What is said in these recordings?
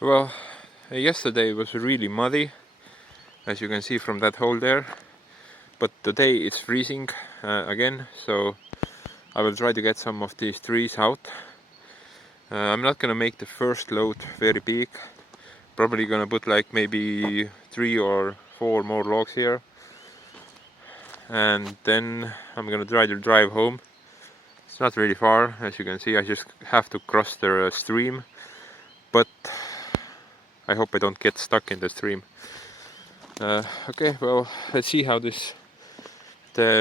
Well, yesterday was really muddy, as you can see from that hole there, but today it's freezing again, so I will try to get some of these trees out. I'm not gonna make the first load very big, probably gonna put like maybe 3 or 4 more logs here, and then I'm gonna try to drive home. It's not really far, as you can see. I just have to cross the stream, but I hope I don't get stuck in the stream. Okay, well, let's see how the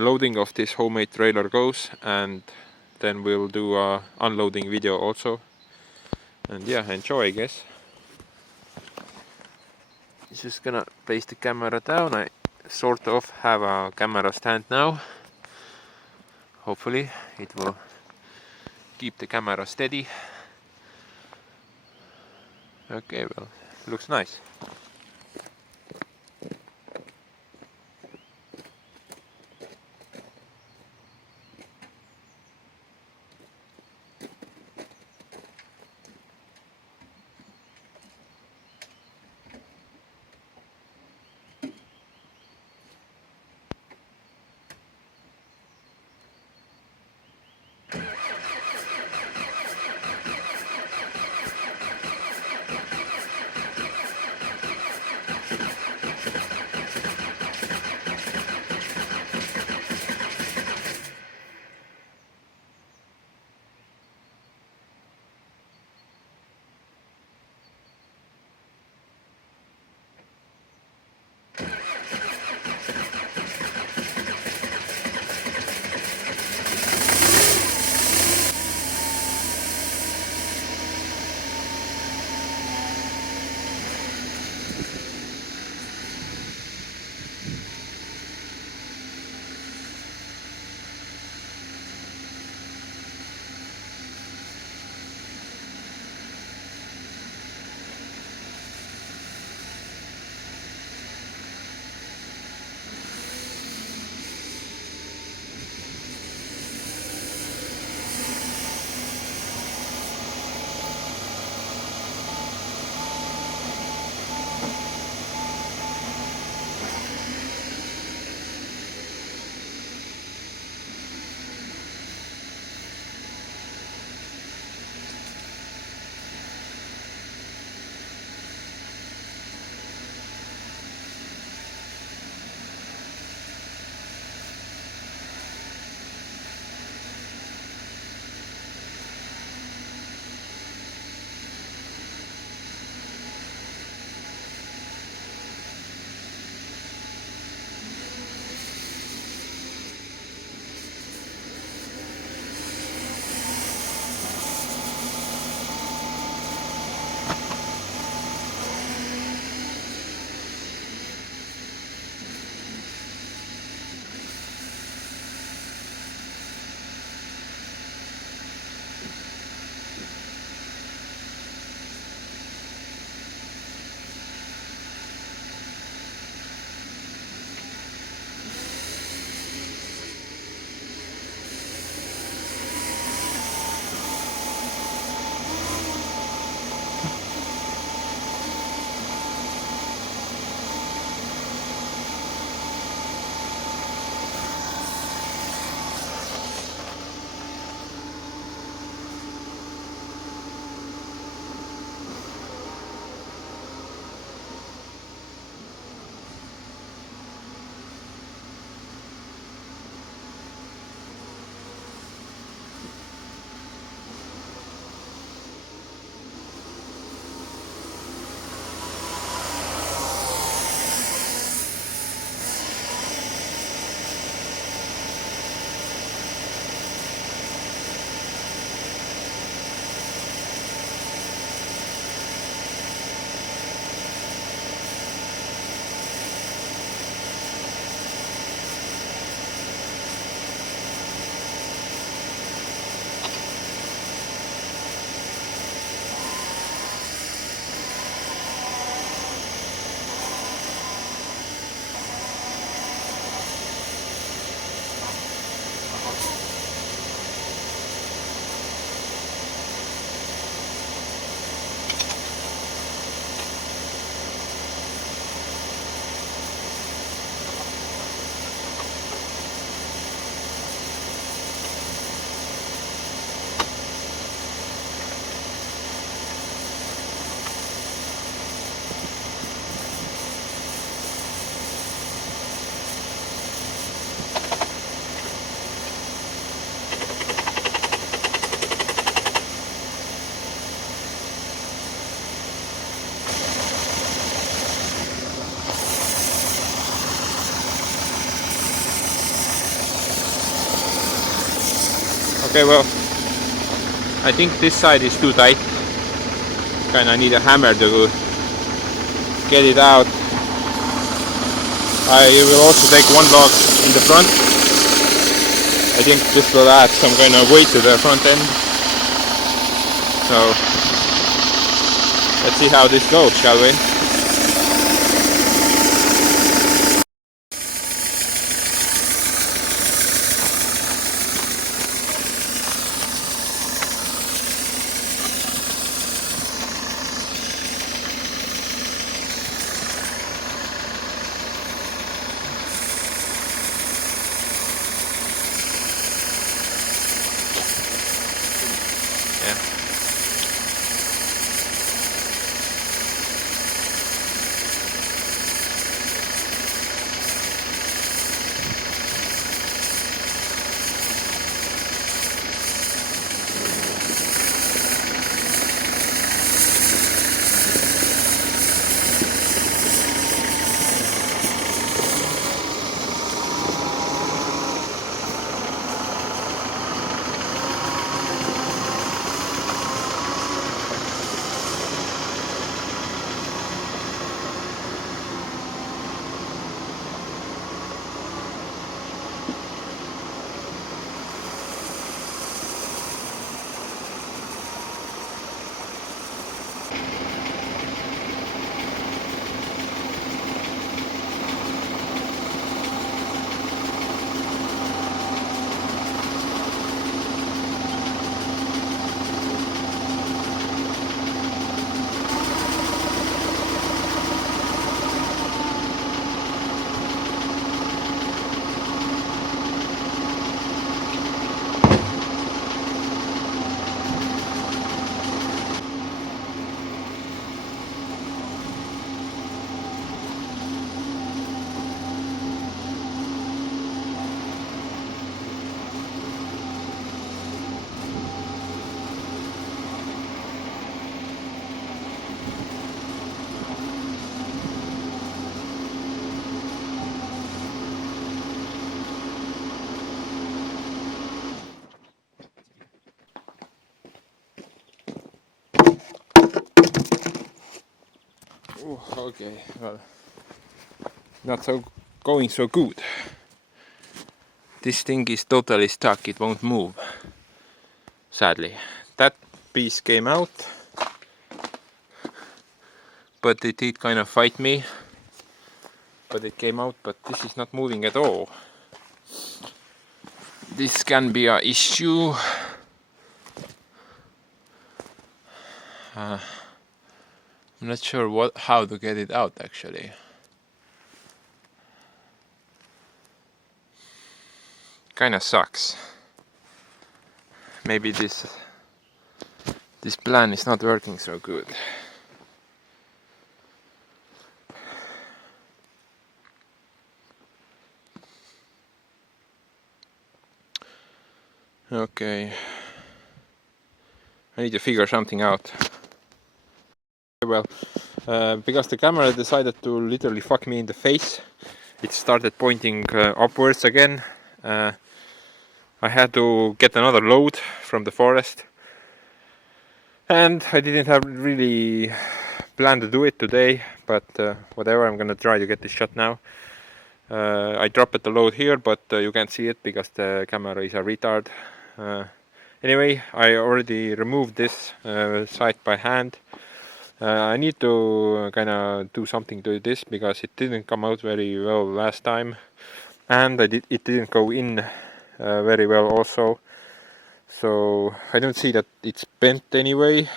loading of this homemade trailer goes, and then we'll do a unloading video also. And yeah, enjoy, I guess. Just gonna place the camera down. I sort of have a camera stand now. Hopefully it will keep the camera steady. Okay, well, looks nice. Okay, well, I think this side is too tight. Kinda need a hammer to get it out. I will also take one log in the front. I think this will add some kind of weight to the front end. So let's see how this goes, shall we? Ooh, okay, well, not so going so good. This thing is totally stuck, it won't move, sadly. That piece came out, but it did kind of fight me. But it came out, but this is not moving at all. This can be an issue. I'm not sure how to get it out actually. Kinda sucks. Maybe this plan is not working so good. Okay. I need to figure something out. Well, because the camera decided to literally fuck me in the face, it started pointing upwards again. I had to get another load from the forest, and I didn't have really planned to do it today, but whatever, I'm gonna try to get this shot now. I dropped the load here, but you can't see it because the camera is a retard. Anyway, I already removed this sight by hand. I need to kind of do something to this because it didn't come out very well last time, and it didn't go in very well also. So I don't see that it's bent anyway,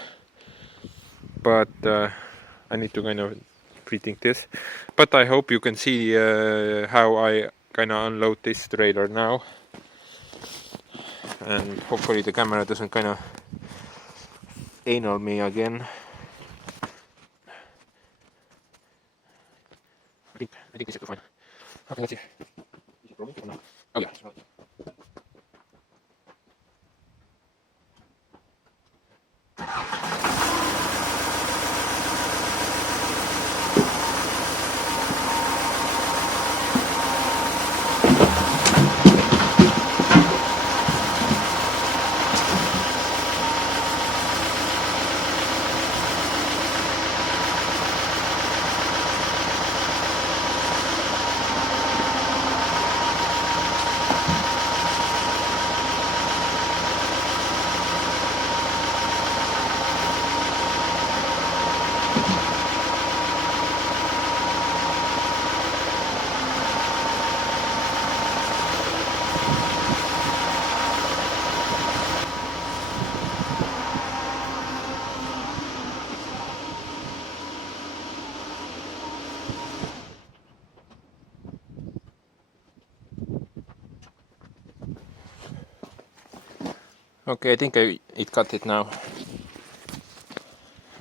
but I need to kind of rethink this. But I hope you can see how I kind of unload this trailer now, and hopefully the camera doesn't kind of anal me again. I think this is fine. Okay, let's see. Is it rolling or not? Oh yeah, it's rolling. Okay, I think it got it now.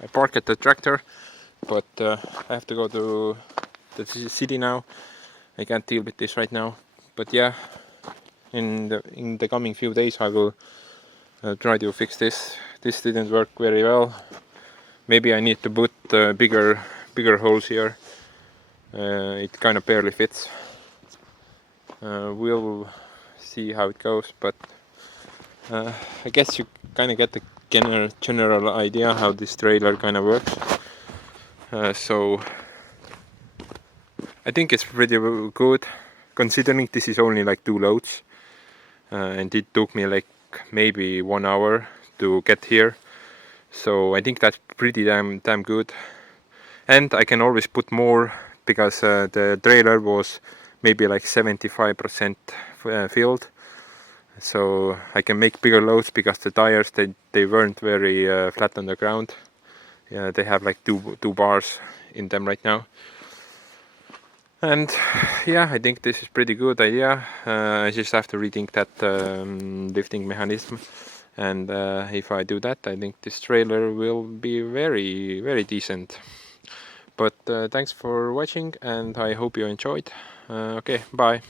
I park at the tractor, but I have to go to the city now. I can't deal with this right now. But yeah, in the coming few days I will try to fix this. This didn't work very well. Maybe I need to put bigger holes here. It kind of barely fits. We'll see how it goes, but I guess you kind of get the general idea how this trailer kind of works. So I think it's pretty good, considering this is only like 2 loads, and it took me like maybe 1 hour to get here. So I think that's pretty damn good, and I can always put more because the trailer was maybe like 75% filled. So I can make bigger loads because the tires they weren't very flat on the ground. They have like two bars in them right now. And yeah, I think this is pretty good idea. I just have to rethink that lifting mechanism, and if I do that, I think this trailer will be very decent. But thanks for watching, and I hope you enjoyed. Okay, bye.